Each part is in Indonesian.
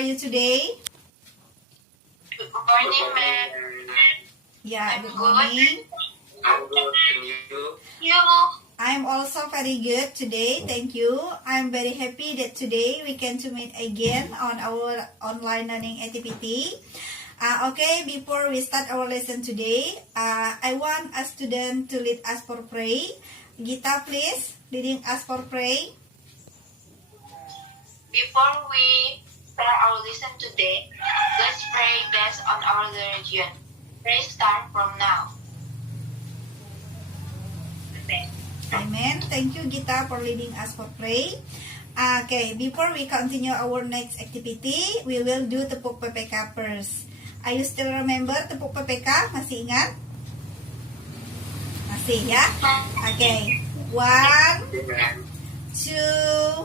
are you today? Good morning, ma'am. Yeah, I'm good good. morning. I'm good, and you? You? I'm also very good today, thank you. I'm very happy that today we can to meet again on our online learning activity. Okay, before we start our lesson today, I want a student to lead us for pray. Gita, please, leading us for pray. Before we start our lesson today, let's pray based on our religion. Pray start from now. Amen. Amen. Thank you, Gita, for leading us for pray. Okay, before we continue our next activity, we will do tepuk PPK first. Are you still remember tepuk PPK? Masih ingat? Masih ya? Okay. 1, 2,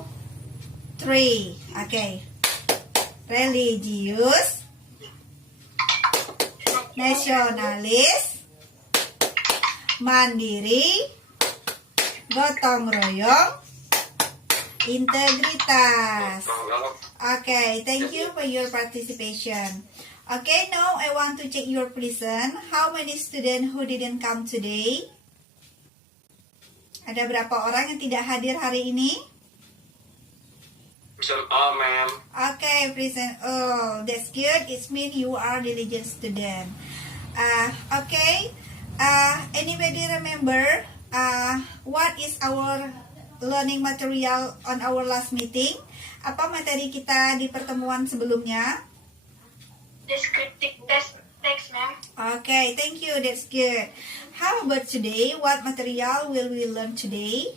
3. Okay. Religius, nasionalis, mandiri, gotong royong, integritas. Okay, thank you for your participation. Okay, now I want to check your present. How many students who didn't come today? Ada berapa orang yang tidak hadir hari ini? Present all, ma'am. Okay, present. Oh, that's good. It means you are diligent student. Okay. Anybody remember what is our learning material on our last meeting? Apa materi kita di pertemuan sebelumnya? Descriptive text, ma'am. Okay, thank you. That's good. How about today? What material will we learn today?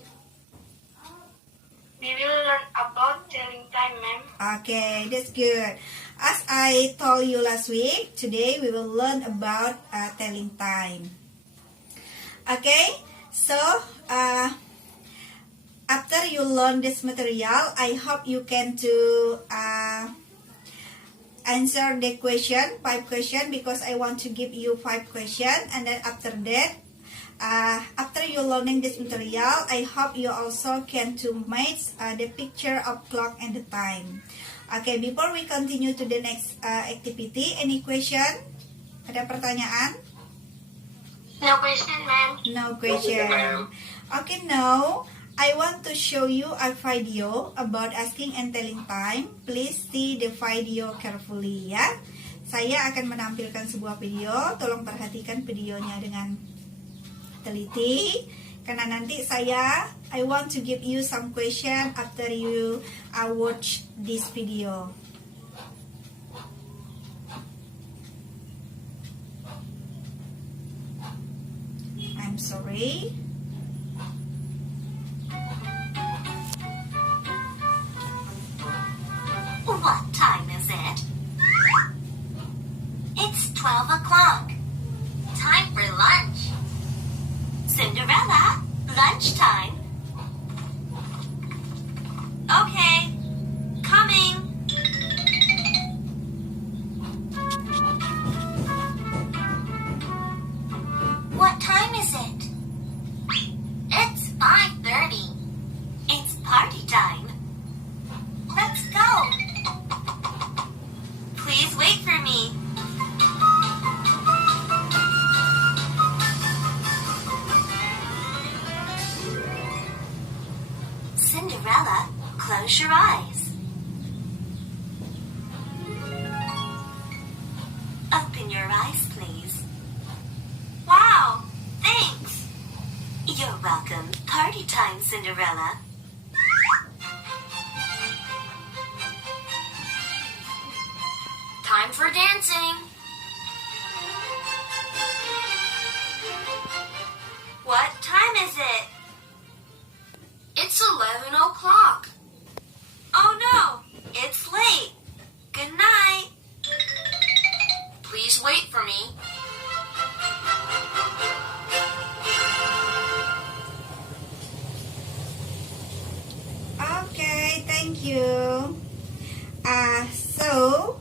We will learn about telling time, ma'am. Okay, that's good. As I told you last week, today we will learn about telling time. Okay, so after you learn this material, I hope you can to answer the question, 5 questions, because I want to give you 5 questions, and then after that, after you learning this material, I hope you also can to match the picture of clock and the time. Okay, before we continue to the next activity, any question? Ada pertanyaan? No question, ma'am. No question. Okay, now I want to show you a video about asking and telling time. Please see the video carefully ya. Saya akan menampilkan sebuah video. Tolong perhatikan videonya dengan teliti. Karena nanti I want to give you some question after you watch this video. I'm sorry. What time is it? It's 12 o'clock. Time for lunch. Cinderella, lunchtime. Okay, coming. What time is it? It's 5:30. It's party time. Let's go. Please wait for me. Cinderella, close your eyes. Open your eyes, please. Wow, thanks. You're welcome. Party time, Cinderella. Time for dancing. What time is it? It's 11 o'clock. Oh no, it's late. Good night. Please wait for me. Okay, thank you. So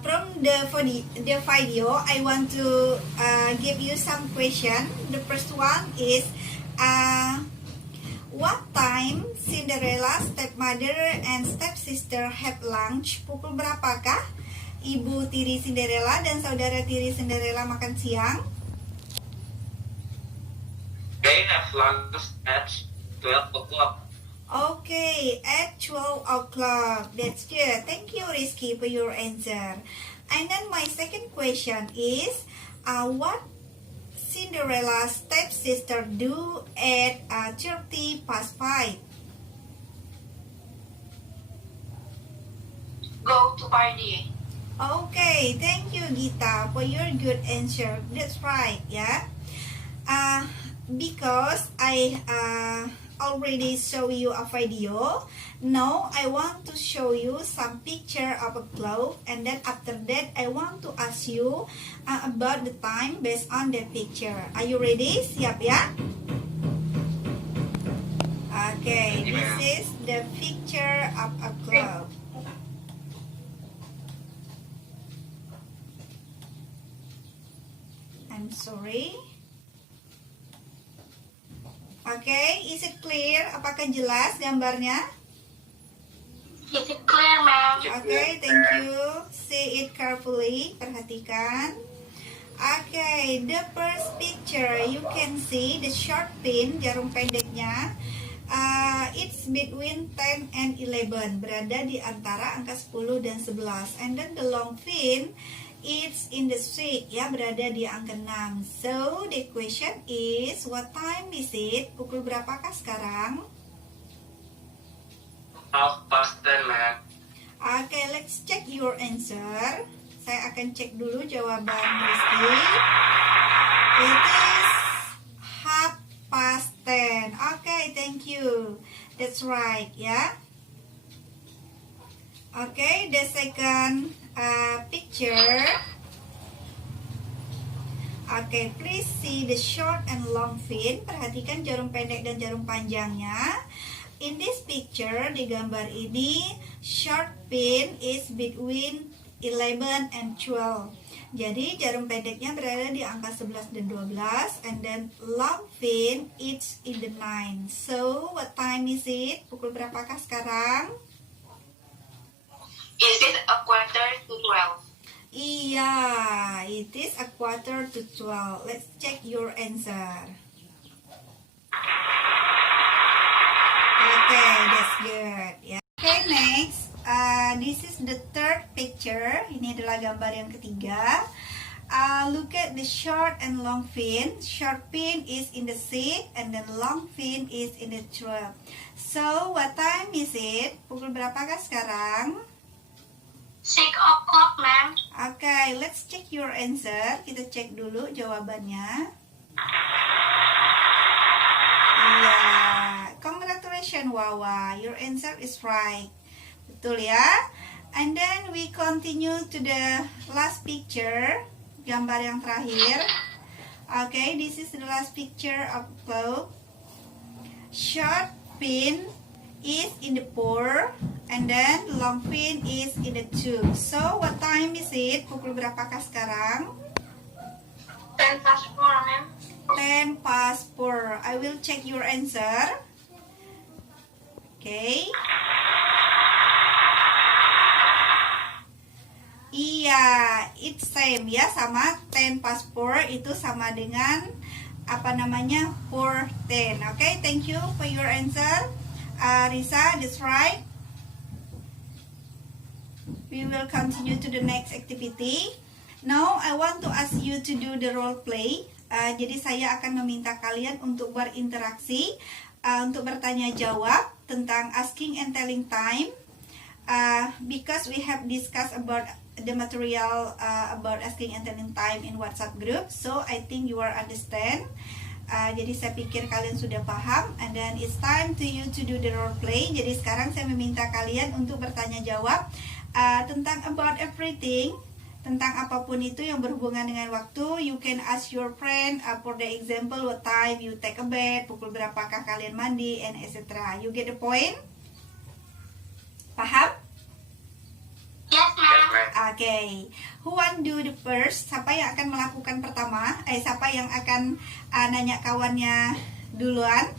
from the video, I want to give you some question. The first one is What time Cinderella, stepmother, and stepsister had lunch? Pukul berapakah ibu tiri Cinderella dan saudara tiri Cinderella makan siang? They have lunch at 12 o'clock. Okay, at 12 o'clock. That's good. Thank you, Rizky, for your answer. And then my second question is, what Cinderella's stepsister do at 30 past 5? Go to party. Okay, thank you, Gita, for your good answer. That's right, yeah. Because I already show you a video. Now I want to show you some picture of a clock, and then after that I want to ask you about the time based on the picture. Are you ready? Siap ya? Okay, this is the picture of a clock. I'm sorry. Okay, is it clear? Apakah jelas gambarnya? Is it clear, ma'am? Okay, thank you. See it carefully. Perhatikan. Okay, the first picture you can see the short pin, jarum pendeknya. It's between 10 and 11, berada di antara angka 10 dan 11. And then the long pin, it's in the 6, ya, berada di angka 6. So the question is, what time is it? Pukul berapakah sekarang? 10:30, ma'am. Okay, let's check your answer. Saya akan cek dulu jawaban Rizky. It is 10:30. Okay, thank you. That's right, ya. Okay, the second picture. Okay, please see the short and long fin. Perhatikan jarum pendek dan jarum panjangnya. In this picture, di gambar ini, short pin is between 11 and 12. Jadi jarum pendeknya berada di angka 11 dan 12, and then long fin it's in the 9. So, what time is it? Pukul berapakah sekarang? Is it a quarter to 12? Iya, it is a quarter to 12. Let's check your answer. Okay, that's good. Yeah. Okay, next. This is the third picture. Ini adalah gambar yang ketiga. Look at the short and long fin. Short fin is in the 6 and then long fin is in the 12. So, what time is it? Pukul berapakah sekarang? 6 o'clock, ma'am. Okay, let's check your answer. Kita cek dulu jawabannya. Iya, congratulations Wawa. Your answer is right. Betul ya. And then we continue to the last picture. Gambar yang terakhir. Okay, this is the last picture of clock. Short pin is in the 4 and then long pin is in the 2. So, what time is it? Pukul berapakah sekarang? 10 past 4, ma'am. 10 past 4. I will check your answer. Okay. Iya, it's same ya, sama 10 past 4 itu sama dengan apa namanya 4:10. Okay, thank you for your answer. Risa, that's right. We will continue to the next activity. Now, I want to ask you to do the role play. Jadi saya akan meminta kalian untuk berinteraksi, untuk bertanya jawab tentang asking and telling time. Because we have discussed about the material about asking and telling time in WhatsApp group, so I think you are understand. Jadi saya pikir kalian sudah paham, and then it's time to you to do the role play. Jadi sekarang saya meminta kalian untuk bertanya jawab tentang about everything, tentang apapun itu yang berhubungan dengan waktu. You can ask your friend for the example, what time you take a bath, pukul berapakah kalian mandi, and etc. You get the point? Paham? Yes, ma'am. Okay. Who want do the first? Siapa yang akan melakukan pertama? Siapa yang akan nanya kawannya duluan?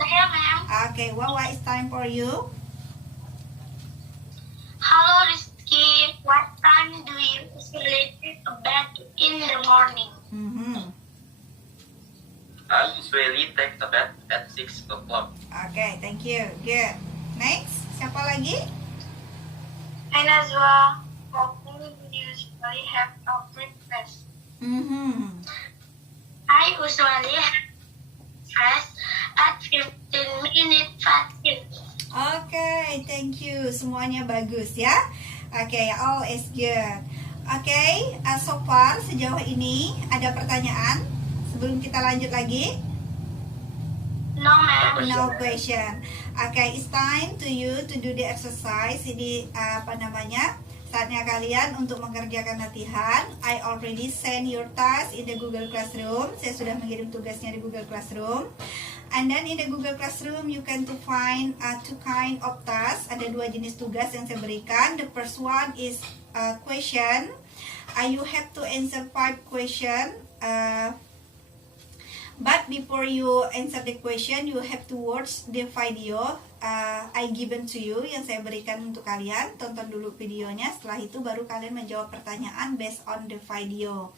Saya, Okay, Wawa, it's time for you. Hello, Rizky. What time do you usually take a bed in the morning? I usually take a bath at 6 o'clock. Okay, thank you. Good. Next, siapa lagi? Hi, Najwa. What time do you usually have a breakfast? I usually have breakfast at 15 minutes past 6. Okay, thank you. Semuanya bagus ya. Okay, all is good. Okay, so far sejauh ini ada pertanyaan sebelum kita lanjut lagi? No, ma'am. No question. Okay, it's time to you to do the exercise. Ini saatnya kalian untuk mengerjakan latihan. I already send your task in the Google Classroom. Saya sudah mengirim tugasnya di Google Classroom. And then in the Google Classroom you can to find two kind of tasks. Ada 2 jenis tugas yang saya berikan. The first one is question. You have to answer 5 question. But before you answer the question, you have to watch the video I given to you, yang saya berikan untuk kalian. Tonton dulu videonya, setelah itu baru kalian menjawab pertanyaan based on the video.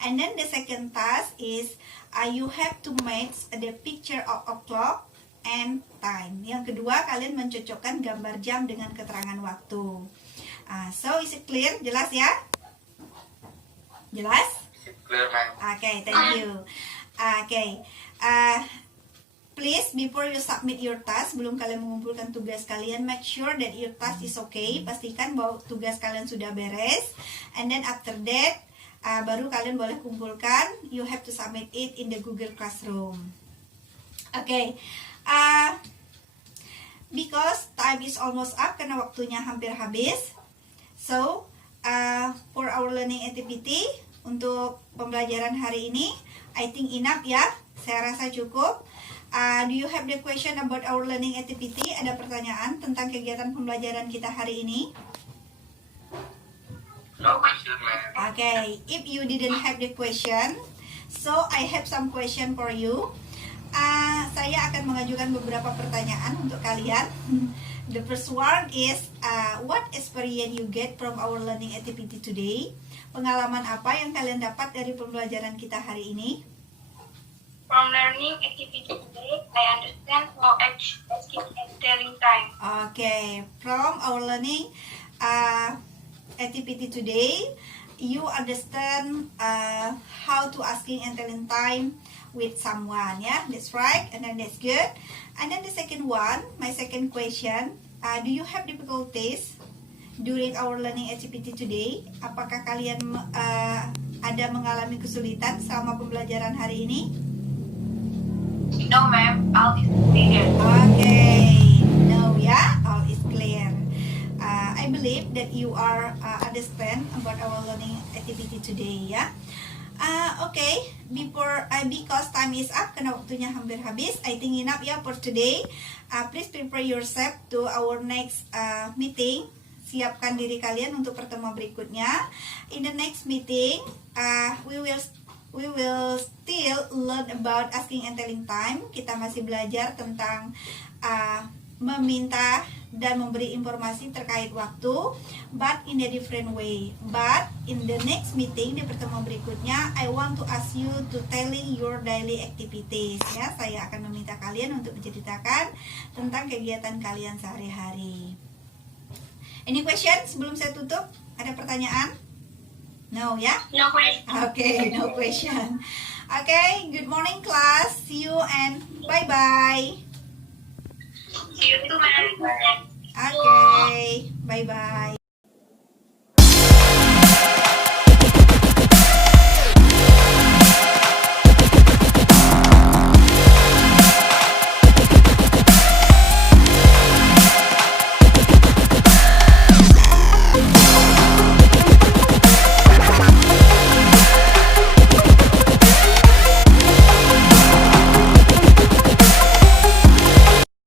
And then the second task is you have to match the picture of a clock and time. Yang kedua, kalian mencocokkan gambar jam dengan keterangan waktu. So is it clear? Jelas ya? Jelas? Is it clear, ma'am? Okay, thank you. Okay, please before you submit your task, sebelum kalian mengumpulkan tugas kalian, make sure that your task is okay. Pastikan bahwa tugas kalian sudah beres. And then after that, baru kalian boleh kumpulkan. You have to submit it in the Google Classroom. Okay, because time is almost up, karena waktunya hampir habis. So, for our learning activity, untuk pembelajaran hari ini, I think enough ya. Saya rasa cukup. Do you have the question about our learning activity? Ada pertanyaan tentang kegiatan pembelajaran kita hari ini? No question, ma'am. Okay, if you didn't have the question, so I have some question for you. Saya akan mengajukan beberapa pertanyaan untuk kalian. The first one is, what experience you get from our learning activity today? Pengalaman apa yang kalian dapat dari pembelajaran kita hari ini? From learning activity today, I understand how asking and telling time. Okay, from our learning activity today, you understand how to asking and telling time with someone, yeah, that's right, and then that's good. And then the second one, my second question, do you have difficulties during our learning activity today? Apakah kalian ada mengalami kesulitan selama pembelajaran hari ini? No, ma'am. All is clear. Okay, no, yeah, all is clear. I believe that you are understand about our learning activity today, ya. Okay, because time is up, karena waktunya hampir habis, I think enough ya for today. Please prepare yourself to our next meeting. Siapkan diri kalian untuk pertemuan berikutnya. In the next meeting, we will still learn about asking and telling time. Kita masih belajar tentang meminta dan memberi informasi terkait waktu, but in a different way. But in the next meeting, di pertemuan berikutnya, I want to ask you to telling your daily activities. Ya, saya akan meminta kalian untuk menceritakan tentang kegiatan kalian sehari-hari. Any question sebelum saya tutup? Ada pertanyaan? No, ya? No question. Okay, no question. Okay, good morning class. See you and bye-bye. See you too, ma'am. Okay, bye-bye.